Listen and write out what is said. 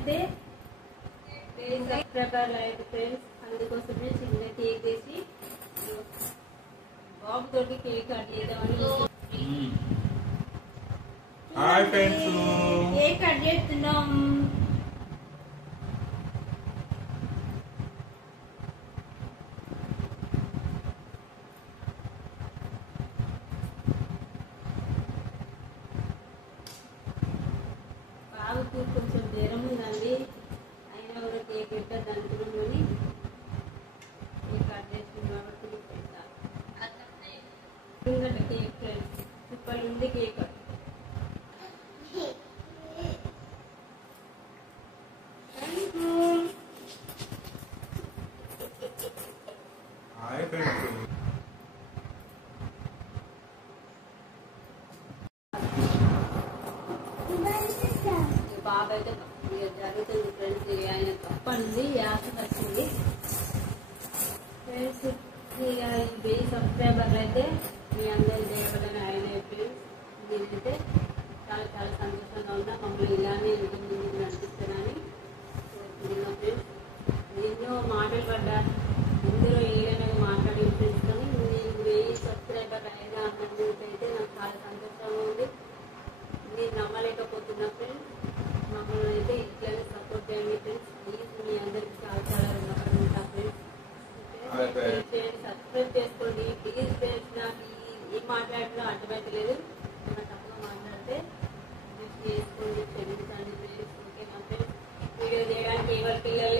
అయితే subscriber like friends అందుకోసమే చిన్న కేక్ వేసి బాబు తోటి కేక్ కట్ చేద్దామని హాయ్ ఫ్రెండ్స్ కేక్ కట్ చేస్తున్నాం. బాబుకు కొంచెం జ్వరం ఉందండి, అయినా కూడా కేక్ పెట్టద్దు అనుకున్నాం కానీ కేక్ కట్ చేస్తున్నాం కాబట్టి పెట్టాలి. కేక్ ఫ్రెండ్స్ సూపర్ ఉంది కేక్. హాయ్ ఫ్రెండ్స్ బాబు అయితే జరుగుతుంది ఫ్రెండ్స్, ఆయన తప్పండి యాస వచ్చింది ఫ్రెండ్స్. ఇక 1000 సబ్స్క్రైబర్లు అయితే మీ అందరి దేవతన ఆయన ఫ్రెండ్స్. నేనైతే చాలా చాలా సంతోషంగా ఉన్నా, మమ్మల్ని ఇలానే ముందు నడిపిస్తానని కోరుకుంటున్నా ఫ్రెండ్స్. ఎన్నో మాటలు పడ్డా ఇందులో ఏదైనా మాట్లాడి ఫ్రెండ్స్, కానీ నేను 1000 సబ్స్క్రైబర్లు అయినా అన్నందుకు అయితే నాకు చాలా సంతోషంగా ఉంది. నేను నమ్మలేకపోతున్నా ఫ్రెండ్స్. మమ్మల్ని అయితే ఇట్లానే సపోర్ట్ చేయండి ఫ్రెండ్స్. ప్లీజ్ మీ అందరికి చాలా చాలా రుణపడుతుంటా ఫ్రెండ్స్. సబ్స్క్రైబ్ చేసుకోండి ప్లీజ్ ఫ్రెండ్స్. నాకు ఏం మాట్లాడినా అర్థమైతలేదు, ఏమైనా తప్పుగా మాట్లాడితే చేసుకోండి, క్షమించండి ఫ్రెండ్స్. ఓకేనా ఫ్రెండ్స్? వీడియో చేయడానికి ఎవరి పిల్లలు